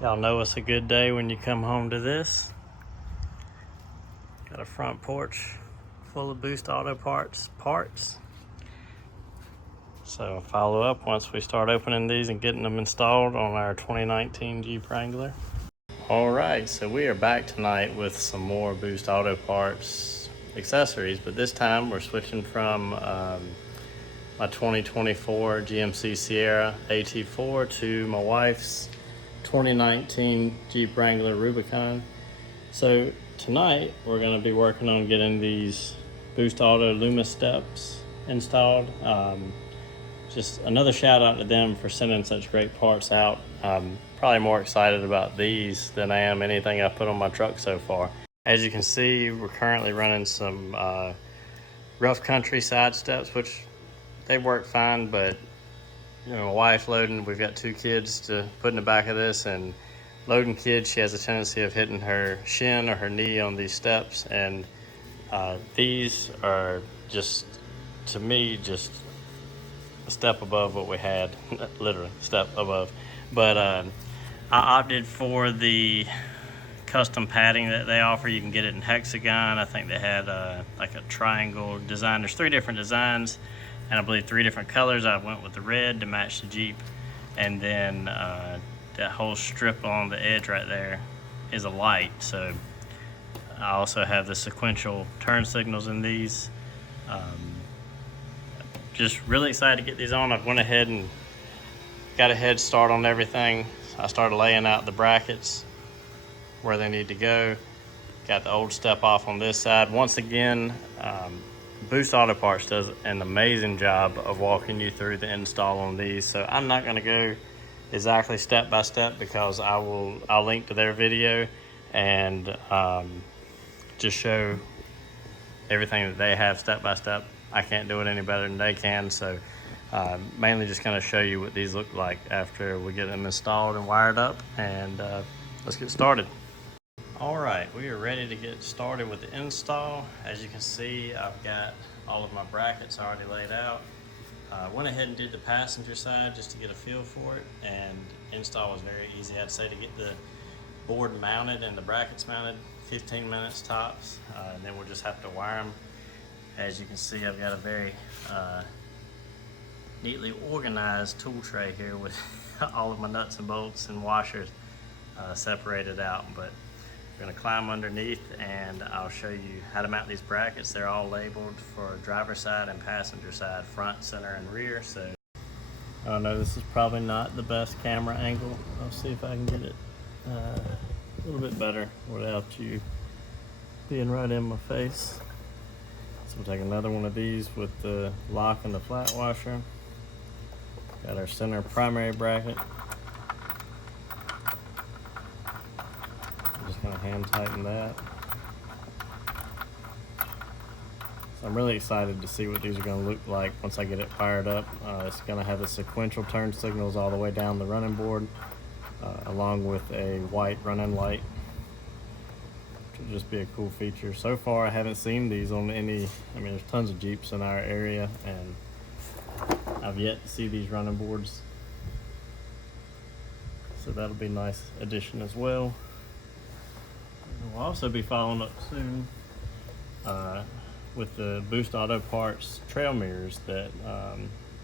Y'all know it's a good day when you come home to this. Got a front porch full of Boost Auto parts. So follow up once we start opening these and getting them installed on our 2019 Jeep Wrangler. All right, so we are back tonight with some more Boost Auto parts accessories, but this time we're switching from my 2024 GMC Sierra AT4 to my wife's 2019 Jeep Wrangler Rubicon. So tonight we're going to be working on getting these Boost Auto Lumasteps installed. Just another shout out to them for sending such great parts out. Probably more excited about these than I am anything I've put on my truck so far. As you can see, we're currently running some rough country side steps, which they work fine, but you know, my wife loading, we've got 2 kids to put in the back of this, and loading kids, she has a tendency of hitting her shin or her knee on these steps, and these are just, to me, just a step above what we had, literally a step above. But I opted for the custom padding that they offer. You can get it in hexagon. I think they had like a triangle design. There's 3 different designs, and I believe 3 different colors. I went with the red to match the Jeep, and then that whole strip on the edge right there is a light. So I also have the sequential turn signals in these. Just really excited to get these on. I went ahead and got a head start on everything. I started laying out the brackets where they need to go. Got the old step off on this side. Once again, Boost Auto Parts does an amazing job of walking you through the install on these. So I'm not gonna go exactly step by step because I'll link to their video and just show everything that they have step by step. I can't do it any better than they can, so mainly just gonna show you what these look like after we get them installed and wired up, and let's get started. All right, we are ready to get started with the install. As you can see, I've got all of my brackets already laid out. Went ahead and did the passenger side just to get a feel for it, and install was very easy. I'd say to get the board mounted and the brackets mounted, 15 minutes tops, and then we'll just have to wire them. As you can see, I've got a very neatly organized tool tray here with all of my nuts and bolts and washers separated out, but we're going to climb underneath and I'll show you how to mount these brackets. They're all labeled for driver's side and passenger side, front, center, and rear. So I don't know, this is probably not the best camera angle. I'll see if I can get it a little bit better without you being right in my face. So we'll take another one of these with the lock and the flat washer. Got our center primary bracket. I'm just gonna hand tighten that. So I'm really excited to see what these are gonna look like once I get it fired up. It's gonna have the sequential turn signals all the way down the running board, along with a white running light. It'll just be a cool feature. So far I haven't seen these on any, I mean there's tons of Jeeps in our area and I've yet to see these running boards. So that'll be a nice addition as well. And we'll also be following up soon with the Boost Auto Parts trail mirrors that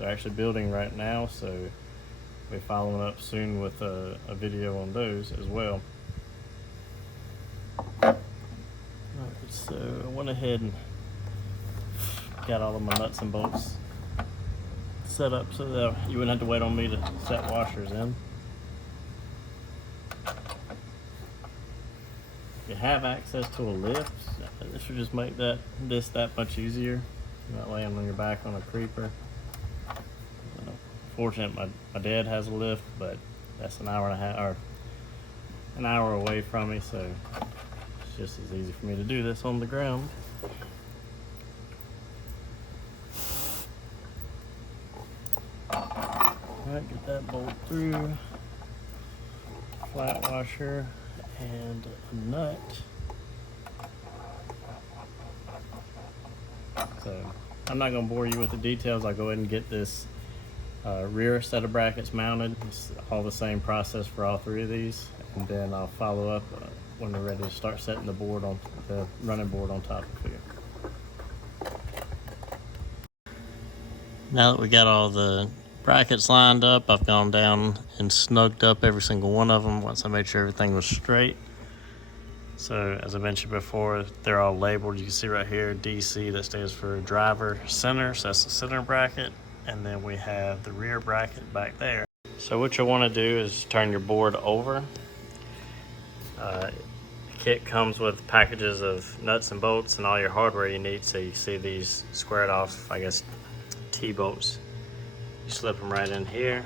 they're actually building right now. So we'll be following up soon with a video on those as well. So I went ahead and got all of my nuts and bolts set up so that you wouldn't have to wait on me to set washers in. If you have access to a lift, this would just make this that much easier. You're not laying on your back on a creeper. Fortunate my dad has a lift, but that's an hour and a half or an hour away from me, so it's just as easy for me to do this on the ground. Alright, get that bolt through, flat washer, and a nut. So I'm not going to bore you with the details. I'll go ahead and get this rear set of brackets mounted. It's all the same process for all three of these, and then I'll follow up when we're ready to start setting the board on the running board on top of here. Now that we got all the brackets lined up, I've gone down and snugged up every single one of them once I made sure everything was straight. So as I mentioned before, they're all labeled. You can see right here, DC, that stands for driver center. So that's the center bracket. And then we have the rear bracket back there. So what you'll want to do is turn your board over. The kit comes with packages of nuts and bolts and all your hardware you need. So you see these squared off, I guess, T-bolts. You slip them right in here,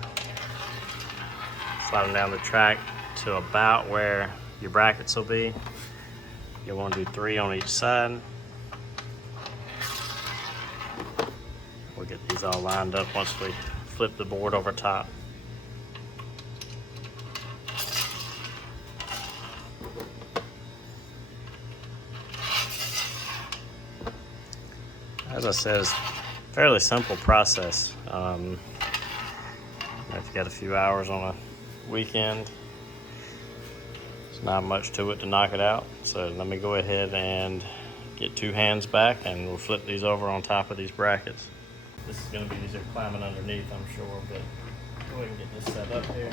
slide them down the track to about where your brackets will be. You'll want to do 3 on each side. We'll get these all lined up once we flip the board over top. As I said, it's a fairly simple process. If you got a few hours on a weekend, there's not much to it to knock it out. So let me go ahead and get 2 hands back, and we'll flip these over on top of these brackets. This is going to be easier climbing underneath, I'm sure, but go ahead and get this set up here.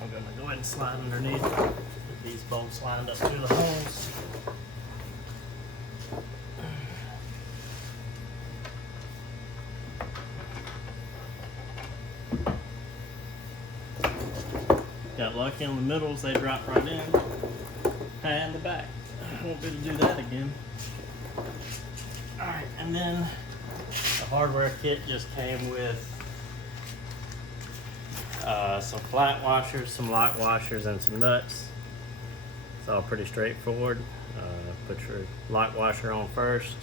I'm going to go ahead and slide underneath, get these bolts lined up through the holes. Got lucky on the middles, they dropped right in. And the back. I won't be able to do that again. Alright, and then the hardware kit just came with some flat washers, some lock washers, and some nuts. It's all pretty straightforward. Put your lock washer on first,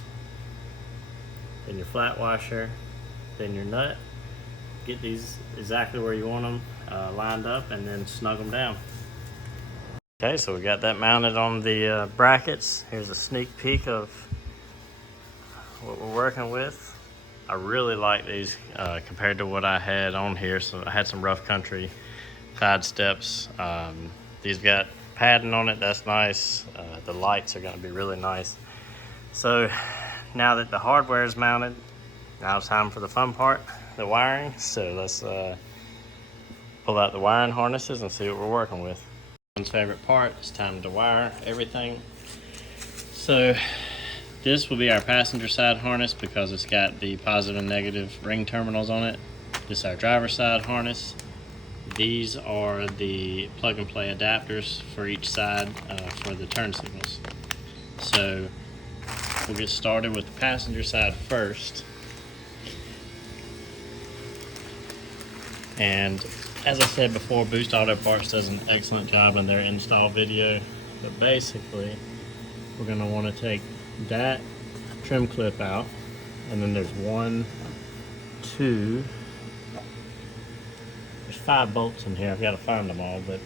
then your flat washer, then your nut. Get these exactly where you want them lined up, and then snug them down. Okay, so we got that mounted on the brackets. Here's a sneak peek of what we're working with. I really like these compared to what I had on here. So I had some rough country side steps. These got padding on it, that's nice. The lights are gonna be really nice. So now that the hardware is mounted, now it's time for the fun part, the wiring. So let's pull out the wiring harnesses and see what we're working with. One's favorite part, it's time to wire everything. So this will be our passenger side harness because it's got the positive and negative ring terminals on it. This is our driver side harness. These are the plug and play adapters for each side for the turn signals. So we'll get started with the passenger side first. And as I said before, Boost Auto Parts does an excellent job in their install video. But basically, we're going to want to take that trim clip out, and then there's 1, 2, there's 5 bolts in here. I've got to find them all, but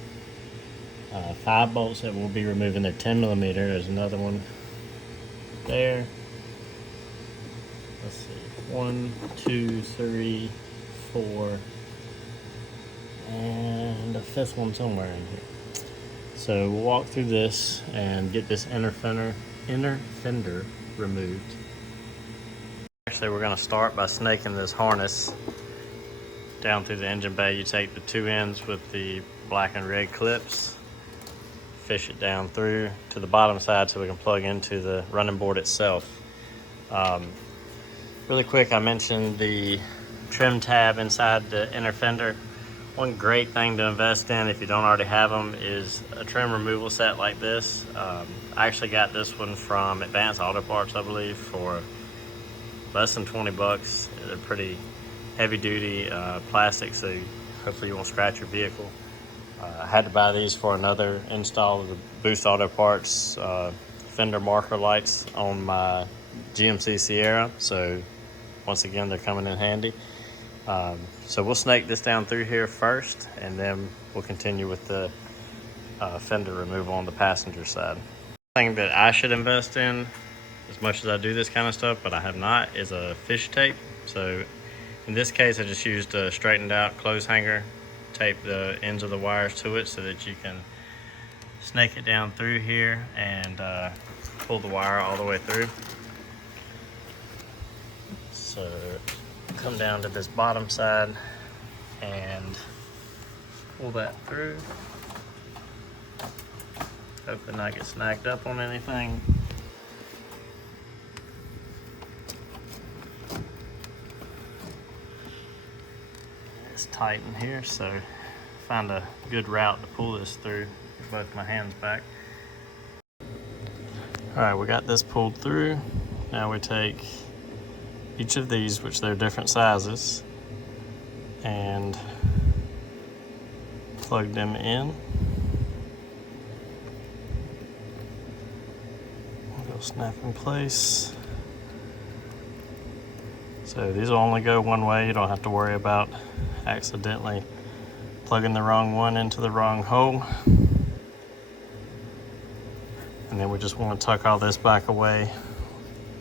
5 bolts that we'll be removing. They're 10mm. There's another one there. Let's see, 1, 2, 3, 4, and the 5th one somewhere in here. So we'll walk through this and get this inner fender removed. Actually, we're going to start by snaking this harness down through the engine bay. You take the 2 ends with the black and red clips, fish it down through to the bottom side so we can plug into the running board itself. Really quick, I mentioned the trim tab inside the inner fender. One great thing to invest in if you don't already have them is a trim removal set like this. I actually got this one from Advanced Auto Parts, I believe, for less than 20 bucks. They're pretty heavy duty plastic, so hopefully you won't scratch your vehicle. I had to buy these for another install of the Boost Auto Parts fender marker lights on my GMC Sierra, so once again they're coming in handy. So we'll snake this down through here first, and then we'll continue with the fender removal on the passenger side. Thing that I should invest in, as much as I do this kind of stuff, but I have not, is a fish tape. So in this case, I just used a straightened out clothes hanger, tape the ends of the wires to it so that you can snake it down through here and pull the wire all the way through. So come down to this bottom side and pull that through. Hope to not get snagged up on anything. It's tight in here, so find a good route to pull this through with both my hands back. All right, we got this pulled through. Now we take each of these, which they're different sizes, and plug them in. They'll snap in place. So these will only go one way. You don't have to worry about accidentally plugging the wrong one into the wrong hole. And then we just want to tuck all this back away,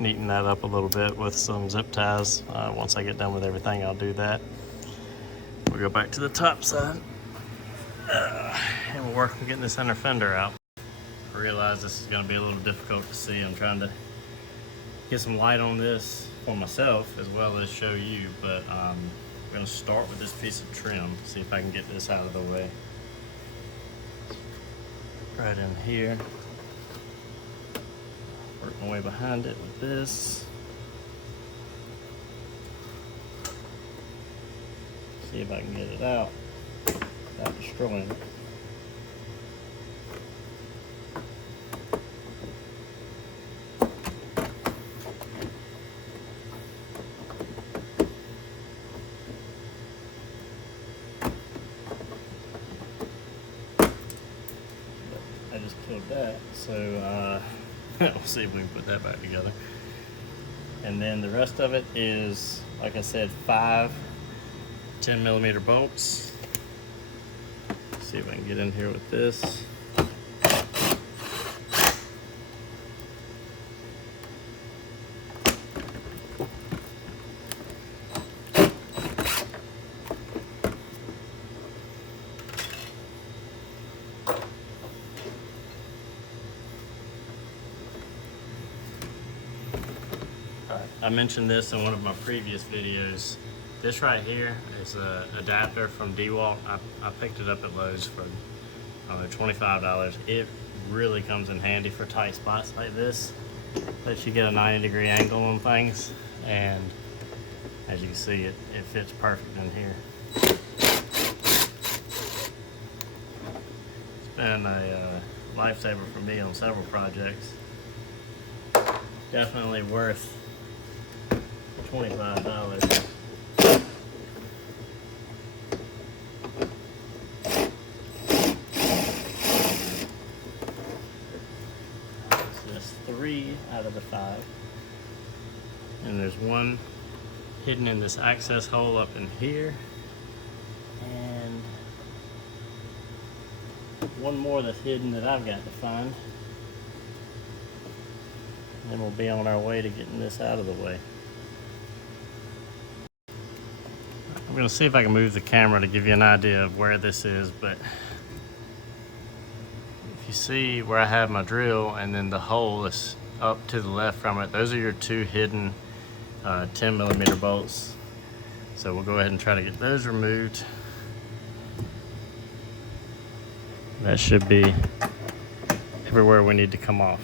neaten that up a little bit with some zip ties. Once I get done with everything, I'll do that. We'll go back to the top side and we'll work on getting this center fender out. I realize this is going to be a little difficult to see. I'm trying to get some light on this for myself as well as show you, but I'm going to start with this piece of trim, see if I can get this out of the way. Right in here. Work my way behind it with this. See if I can get it out without destroying it. I just killed that, so we'll see if we can put that back together. And then the rest of it is, like I said, 5 10mm bolts. See if I can get in here with this. I mentioned this in one of my previous videos. This right here is an adapter from DeWalt. I picked it up at Lowe's for $25. It really comes in handy for tight spots like this. Lets you get a 90-degree angle on things, and as you can see, it fits perfect in here. It's been a lifesaver for me on several projects. Definitely worth $25. That's 3 out of the 5. And there's one hidden in this access hole up in here. And one more that's hidden that I've got to find. And then we'll be on our way to getting this out of the way. I'm going to see if I can move the camera to give you an idea of where this is, but if you see where I have my drill and then the hole is up to the left from it, those are your 2 hidden 10mm bolts. So we'll go ahead and try to get those removed. That should be everywhere we need to come off.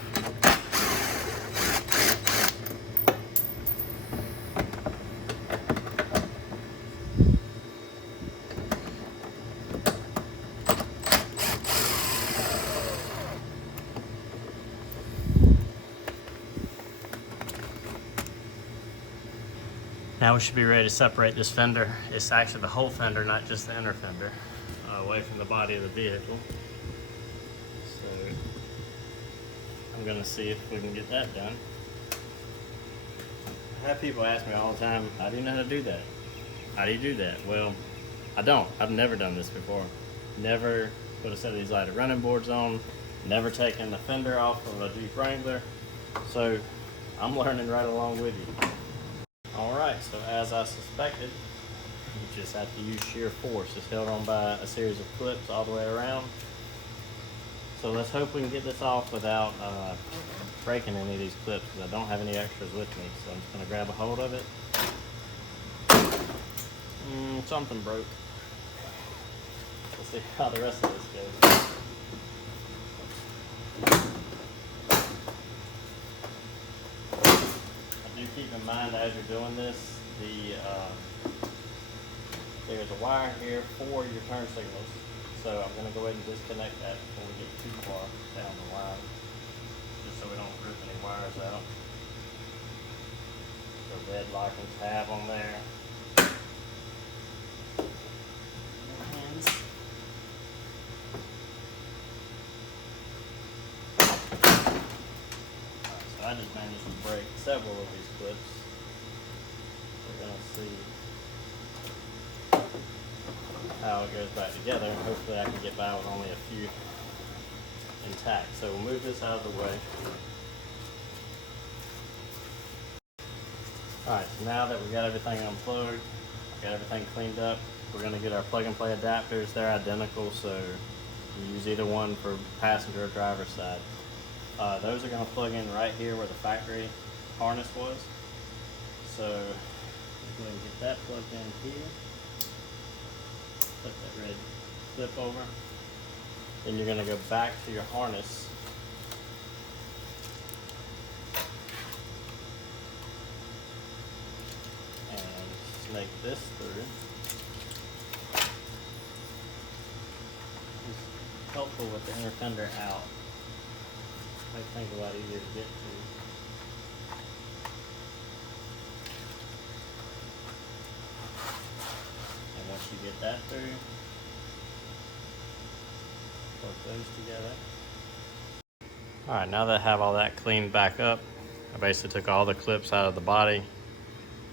Now we should be ready to separate this fender. It's actually the whole fender, not just the inner fender, away from the body of the vehicle. So I'm gonna see if we can get that done. I have people ask me all the time, how do you know how to do that? How do you do that? Well, I don't. I've never done this before. Never put a set of these lighted running boards on. Never taken the fender off of a Jeep Wrangler. So I'm learning right along with you. All right, so as I suspected, you just have to use sheer force. It's held on by a series of clips all the way around. So let's hope we can get this off without breaking any of these clips, because I don't have any extras with me. So I'm just gonna grab a hold of it. Something broke. Let's see how the rest of this goes. I do keep in mind as you're doing this, there's a wire here for your turn signals. So I'm going to go ahead and disconnect that before we get too far down the line, just so we don't rip any wires out. The red locking tab on there. So I just managed to break several of these clips. We're going to see how it goes back together, and hopefully I can get by with only a few intact. So we'll move this out of the way. Alright, so now that we got everything unplugged, got everything cleaned up, we're going to get our plug and play adapters. They're identical, so you use either one for passenger or driver's side. Those are going to plug in right here where the factory harness was. So we'll go ahead and get that plugged in here. Put that red clip over. Then you're going to go back to your harness. And snake this through. It's helpful with the inner fender out. Makes things a lot easier to get to. And once you get that through, plug those together. Alright, now that I have all that cleaned back up, I basically took all the clips out of the body,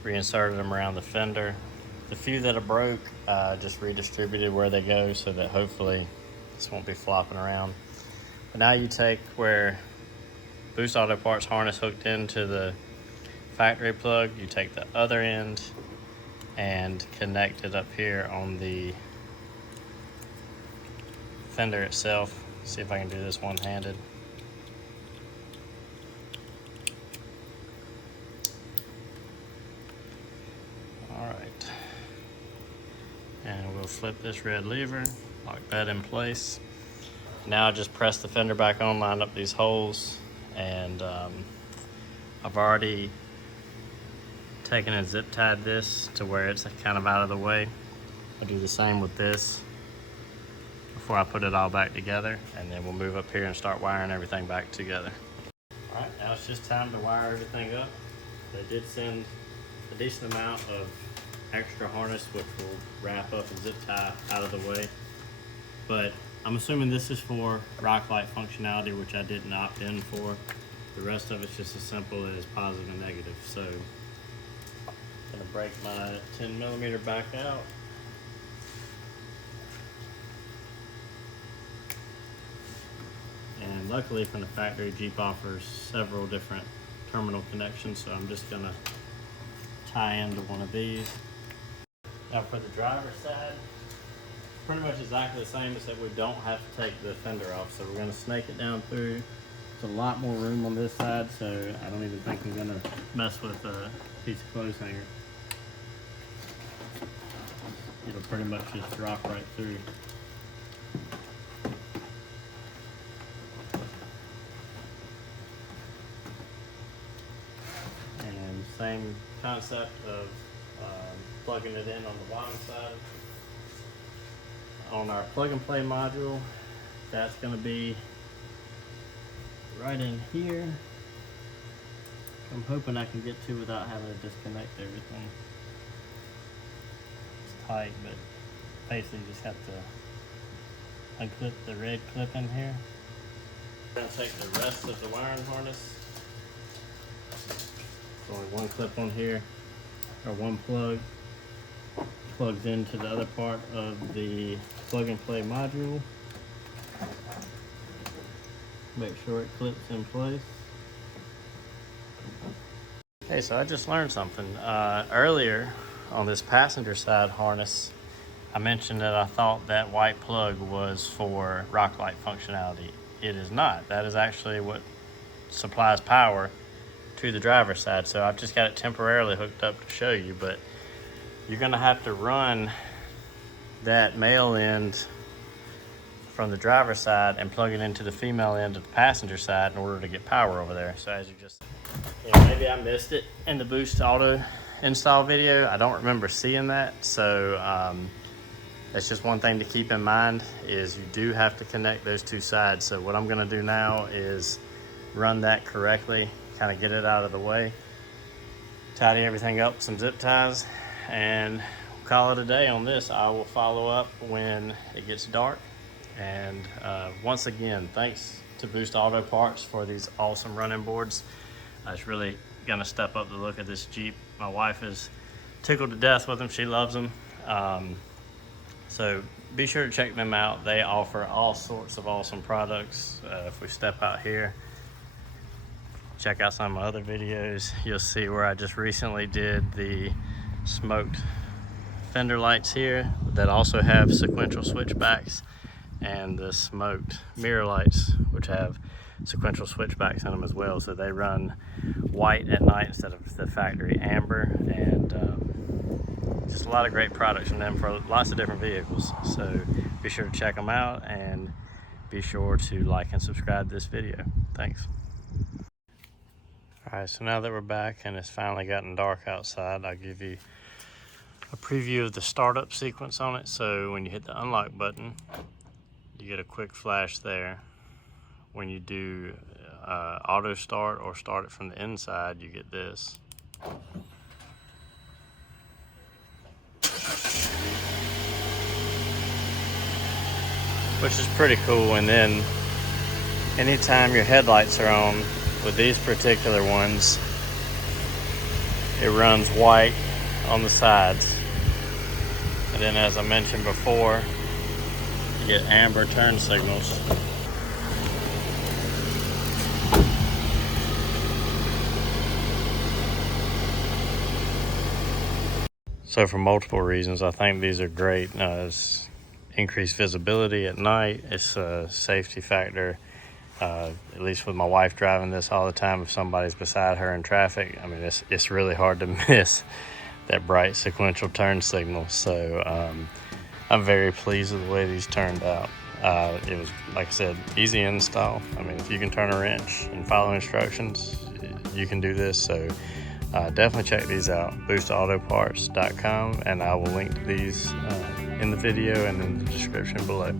reinserted them around the fender. The few that are broke, just redistributed where they go so that hopefully this won't be flopping around. But now you take where Boost Auto Parts harness hooked into the factory plug, you take the other end and connect it up here on the fender itself. See if I can do this one-handed. Alright. And we'll flip this red lever, lock that in place. Now just press the fender back on, line up these holes, and I've already taken and zip tied this to where it's kind of out of the way. I'll do the same with this before I put it all back together, and then we'll move up here and start wiring everything back together. Alright, now it's just time to wire everything up. They did send a decent amount of extra harness, which will wrap up and zip tie out of the way. But I'm assuming this is for rock light functionality, which I didn't opt in for. The rest of it's just as simple as positive and negative. So I'm gonna break my 10mm back out. And luckily from the factory, Jeep offers several different terminal connections, so I'm just gonna tie into one of these. Now for the driver's side, pretty much exactly the same, except we don't have to take the fender off. So we're gonna snake it down through. There's a lot more room on this side, so I don't even think I'm gonna mess with a piece of clothes hanger. It'll pretty much just drop right through. And same concept of plugging it in on the bottom side. On our plug and play module, that's going to be right in here. I'm hoping I can get to without having to disconnect everything. It's tight, but basically you just have to unclip the red clip in here. I'm going to take the rest of the wiring harness. There's only one clip on here, or one plug. plugs into the other part of the plug and play module. Make sure it clips in place. Hey, so I just learned something. Earlier on this passenger side harness, I mentioned that I thought that white plug was for rock light functionality. It is not. That is actually what supplies power to the driver's side. So I've just got it temporarily hooked up to show you, but you're gonna have to run that male end from the driver's side and plug it into the female end of the passenger side in order to get power over there. So as you just, maybe I missed it in the Boost Auto install video. I don't remember seeing that. So that's just one thing to keep in mind, is you do have to connect those two sides. So what I'm gonna do now is run that correctly, kind of get it out of the way, tidy everything up with some zip ties, and call it a day on this. I will follow up when it gets dark. And once again, thanks to Boost Auto Parts for these awesome running boards. It's really gonna step up the look of this Jeep. My wife is tickled to death with them. She loves them. So be sure to check them out. They offer all sorts of awesome products. If we step out here, check out some of my other videos, you'll see where I just recently did the smoked fender lights here that also have sequential switchbacks, and the smoked mirror lights, which have sequential switchbacks in them as well. So they run white at night instead of the factory amber, and just a lot of great products from them for lots of different vehicles. So be sure to check them out, and be sure to like and subscribe to this video. Thanks. All right, so now that we're back and it's finally gotten dark outside, I'll give you a preview of the startup sequence on it. So when you hit the unlock button, you get a quick flash there. When you do auto start or start it from the inside, you get this. Which is pretty cool. And then anytime your headlights are on, with these particular ones, it runs white on the sides. And then, as I mentioned before, you get amber turn signals. So for multiple reasons, I think these are great. It's increased visibility at night. It's a safety factor. At least with my wife driving this all the time, if somebody's beside her in traffic, I mean, it's really hard to miss that bright sequential turn signal. So I'm very pleased with the way these turned out. It was, like I said, easy install. I mean, if you can turn a wrench and follow instructions, you can do this. So definitely check these out, boostautoparts.com, and I will link to these in the video and in the description below.